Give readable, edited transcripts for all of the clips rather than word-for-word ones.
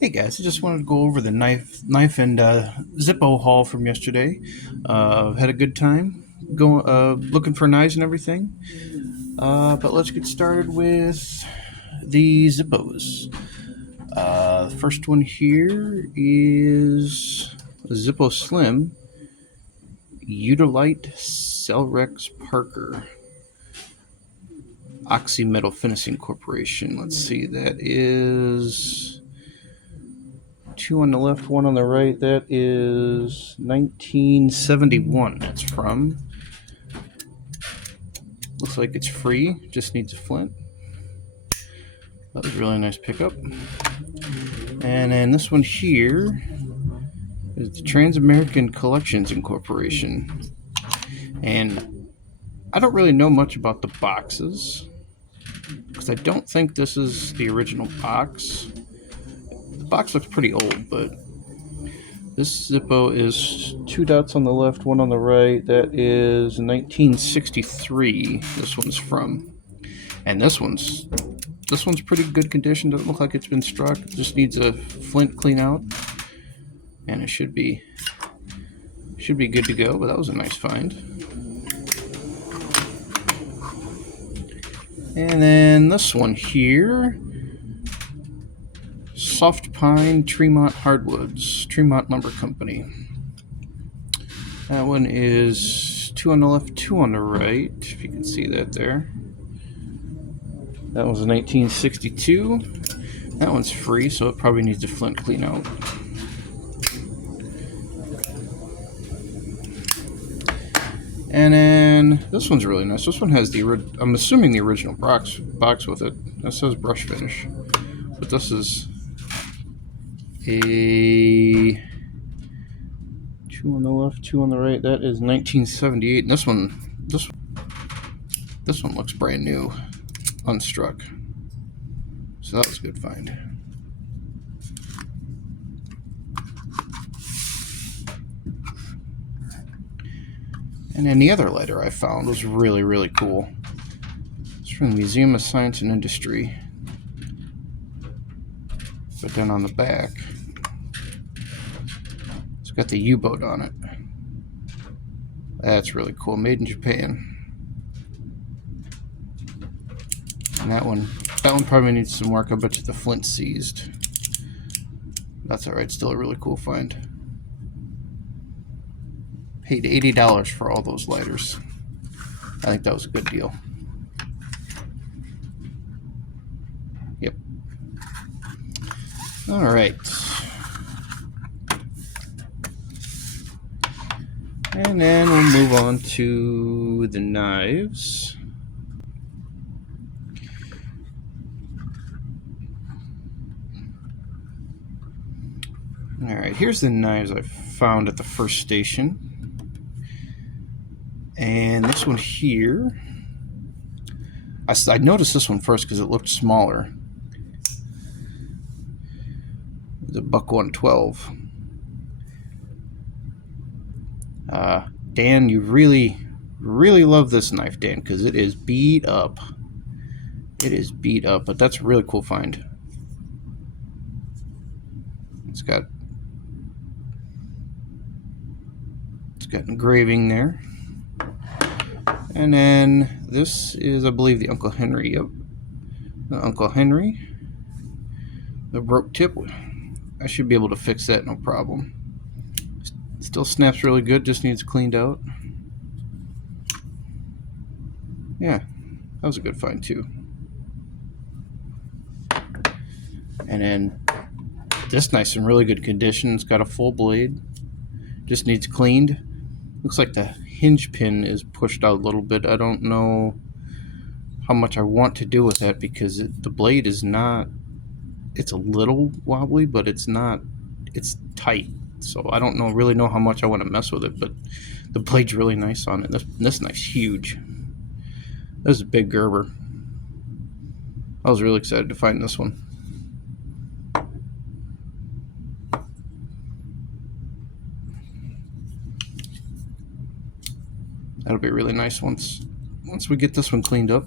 Hey guys, I just wanted to go over the knife and Zippo haul from yesterday. Had a good time going, looking for knives and everything. But let's get started with the Zippos. The first one here is a Zippo Slim Utilite Celrex Parker Oxy Metal Finishing Corporation. Let's see, that is two on the left, one on the right. That is 1971. That's from. Looks like it's free. Just needs a flint. That was a really nice pickup. And then this one here is the Trans-American Collections Incorporation. And I don't really know much about the boxes because I don't think this is the original box. The box looks pretty old, but this Zippo is two dots on the left, one on the right. That is 1963. This one's from, and this one's pretty good condition. Doesn't look like it's been struck. Just needs a flint clean out, and it should be good to go. But that was a nice find. And then this one here, Soft Pine Tremont Hardwoods, Tremont Lumber Company. That one is two on the left, two on the right, if you can see that there. That was 1962. That one's free, so it probably needs a flint clean out. And then this one's really nice. This one has I'm assuming the original box with it. It says brush finish, but this is a two on the left, two on the right. That is 1978. And this one looks brand new, unstruck. So that was a good find. And then the other lighter I found was really, really cool. It's from the Museum of Science and Industry. But then on the back, it's got the U-boat on it. That's really cool. Made in Japan. And that one probably needs some work. I bet you the flint seized. That's alright. Still a really cool find. Paid $80 for all those lighters. I think that was a good deal. Yep. All right. And then we'll move on to the knives. All right, here's the knives I found at the first station. And this one here, I noticed this one first because it looked smaller. It's a buck 112. Dan, you really, really love this knife, Dan, because it is beat up. It is beat up, but that's a really cool find. It's got engraving there. And then this is, I believe, the Uncle Henry. Yep. The Uncle Henry. The rope tip. I should be able to fix that, no problem. Still snaps really good, just needs cleaned out. Yeah, that was a good find too. And then this knife's in really good condition. It's got a full blade. Just needs cleaned. Looks like the hinge pin is pushed out a little bit. I don't know how much I want to do with that because the blade is not, it's a little wobbly, but it's tight. So I don't really know how much I want to mess with it, but the blade's really nice on it. This knife's huge. This is a big Gerber. I was really excited to find this one. That'll be really nice once we get this one cleaned up.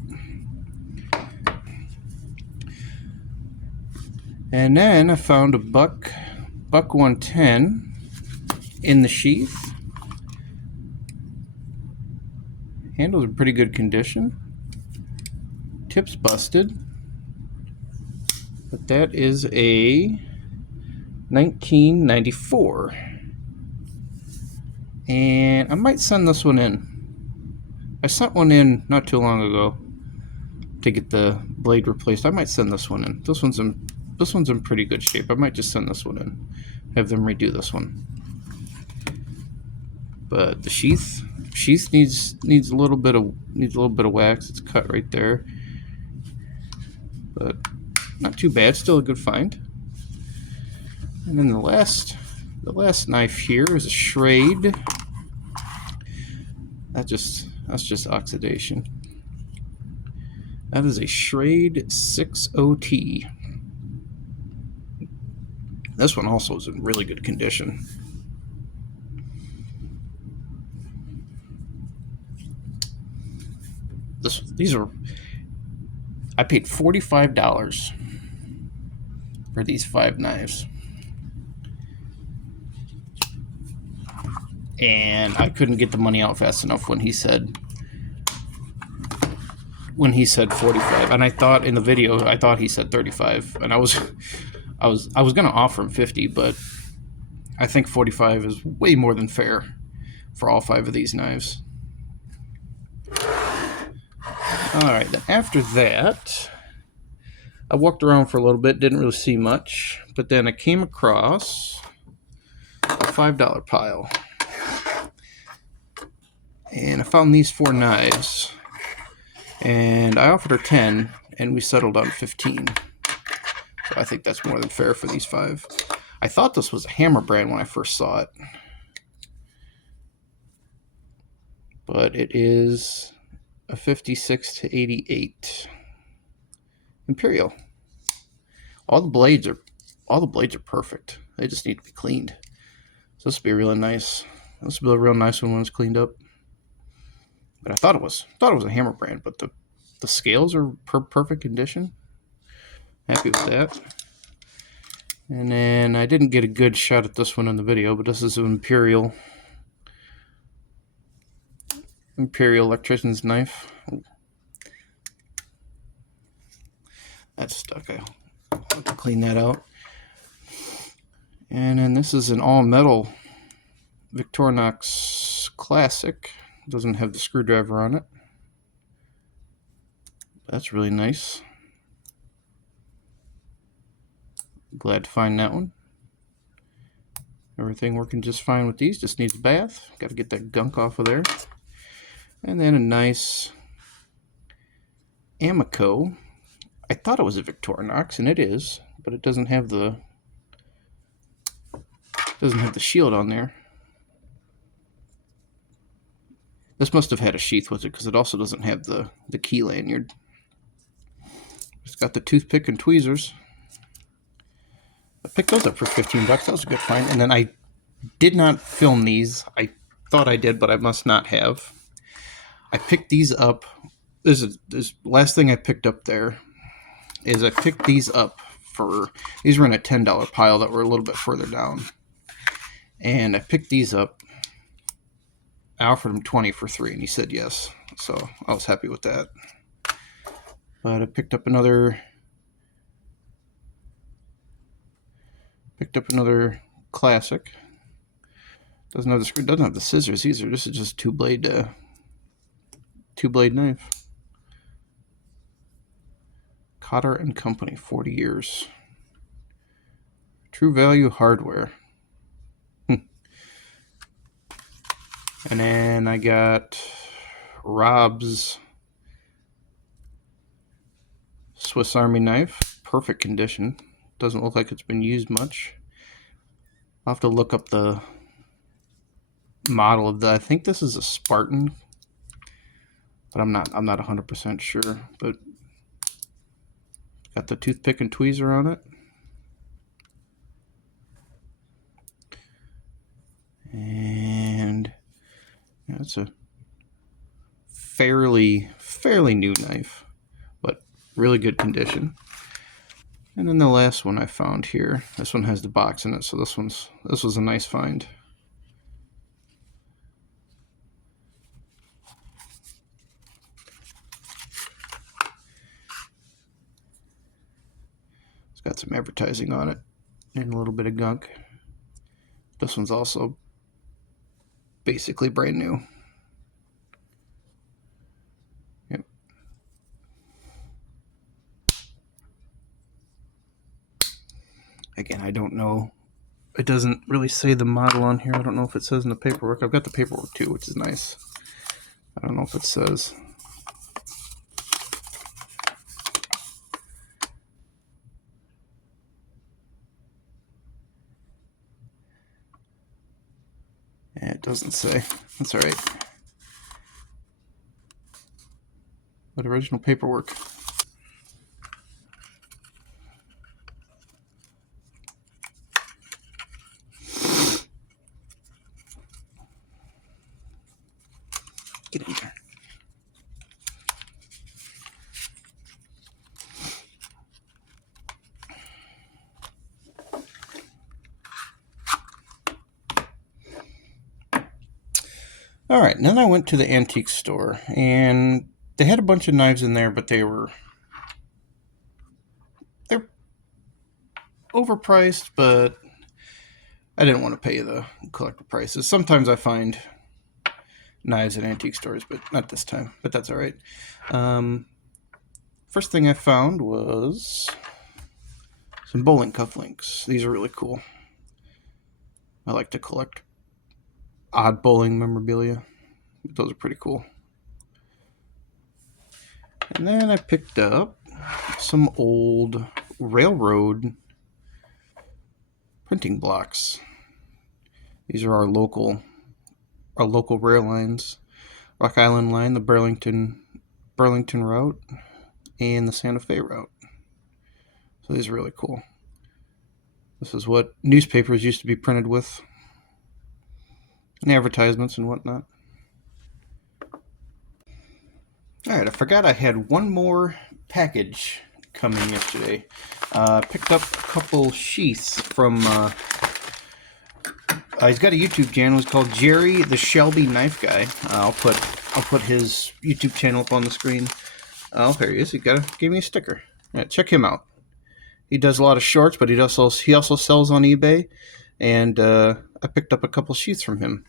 And then I found a buck 110 in the sheath. Handle's in pretty good condition. Tip's busted. But that is a 1994. And I might send this one in. I sent one in not too long ago to get the blade replaced. I might send this one in. This one's in pretty good shape. I might just send this one in. Have them redo this one. But the sheath needs a little bit of wax. It's cut right there. But not too bad. Still a good find. And then the last knife here is a Schrade. That's just oxidation. That is a Schrade 60T. This one also is in really good condition. I paid $45 for these 5 knives. And I couldn't get the money out fast enough when he said 45. And I thought in the video he said 35, and I was gonna offer him 50, but I think 45 is way more than fair for all 5 of these knives. Alright, then after that, I walked around for a little bit, didn't really see much, but then I came across a $5 pile. And I found these 4 knives. And I offered her 10, and we settled on 15. So I think that's more than fair for these 5. I thought this was a Hammer brand when I first saw it. But it is a 56 to 88 Imperial. All the blades are perfect. They just need to be cleaned. So this will be really nice. This will be a real nice one when it's cleaned up. But I thought it was a Hammer brand, but the scales are perfect condition. Happy with that. And then I didn't get a good shot at this one in the video, but this is an Imperial electrician's knife. That's stuck. I'll have to clean that out. And then this is an all-metal Victorinox Classic. Doesn't have the screwdriver on it. That's really nice. Glad to find that one. Everything working just fine with these. Just needs a bath. Got to get that gunk off of there. And then a nice Amico. I thought it was a Victorinox, and it is, but it doesn't have the shield on there. This must have had a sheath with it, because it also doesn't have the key lanyard. It's got the toothpick and tweezers. I picked those up for 15 bucks. That was a good find. And then I did not film these. I thought I did, but I must not have. I picked these up. This last thing I picked up there is I picked these up these were in a $10 pile that were a little bit further down. And I picked these up. I offered him 20 for 3, and he said yes. So I was happy with that. But I picked up another Classic. Doesn't have the screw. Doesn't have the scissors either. This is just two blade knife. Cotter and Company, 40 years. True Value Hardware. And then I got Rob's Swiss Army knife. Perfect condition. Doesn't look like it's been used much. I'll have to look up the model of I think this is a Spartan, but I'm not 100% sure. But got the toothpick and tweezer on it. And it's a fairly new knife, but really good condition. And then the last one I found here, this one has the box in it, so this was a nice find. It's got some advertising on it and a little bit of gunk. This one's also basically brand new. Yep. Again, I don't know. It doesn't really say the model on here. I don't know if it says in the paperwork. I've got the paperwork too, which is nice. I don't know if it says. Yeah, it doesn't say. That's all right. But original paperwork. Get in there. All right, and then I went to the antique store, and they had a bunch of knives in there, but they're overpriced, but I didn't want to pay the collector prices. Sometimes I find knives at antique stores, but not this time. But that's all right. First thing I found was some bowling cufflinks. These are really cool. I like to collect odd bowling memorabilia. Those are pretty cool. And then I picked up some old railroad printing blocks. These are our local rail lines: Rock Island Line, the Burlington route, and the Santa Fe route. So these are really cool. This is what newspapers used to be printed with, and advertisements and whatnot. All right, I forgot I had one more package coming yesterday. Picked up a couple sheaths from. He's got a YouTube channel. It's called Jerry the Shelby Knife Guy. I'll put his YouTube channel up on the screen. Oh, there he is. He gave me a sticker. All right, check him out. He does a lot of shorts, but he also sells on eBay, and I picked up a couple sheaths from him.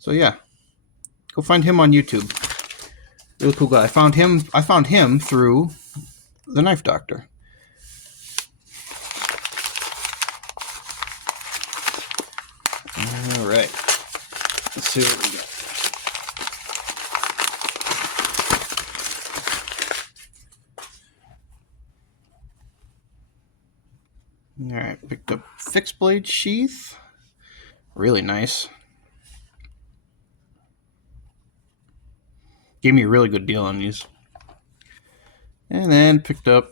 So yeah, go find him on YouTube. Really cool guy. I found him through the Knife Doctor. All right, let's see what we got. All right, picked up fixed blade sheath. Really nice. Gave me a really good deal on these. And then picked up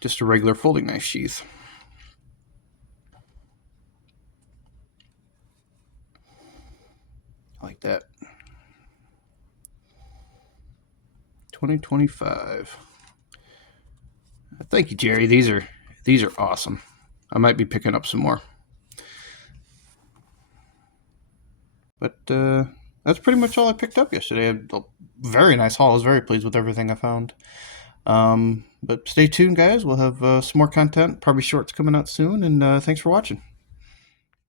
just a regular folding knife sheath. I like that. 2025. Thank you, Jerry. These are awesome. I might be picking up some more. But that's pretty much all I picked up yesterday. A very nice haul. I was very pleased with everything I found. But stay tuned, guys. We'll have some more content, probably shorts coming out soon. And thanks for watching.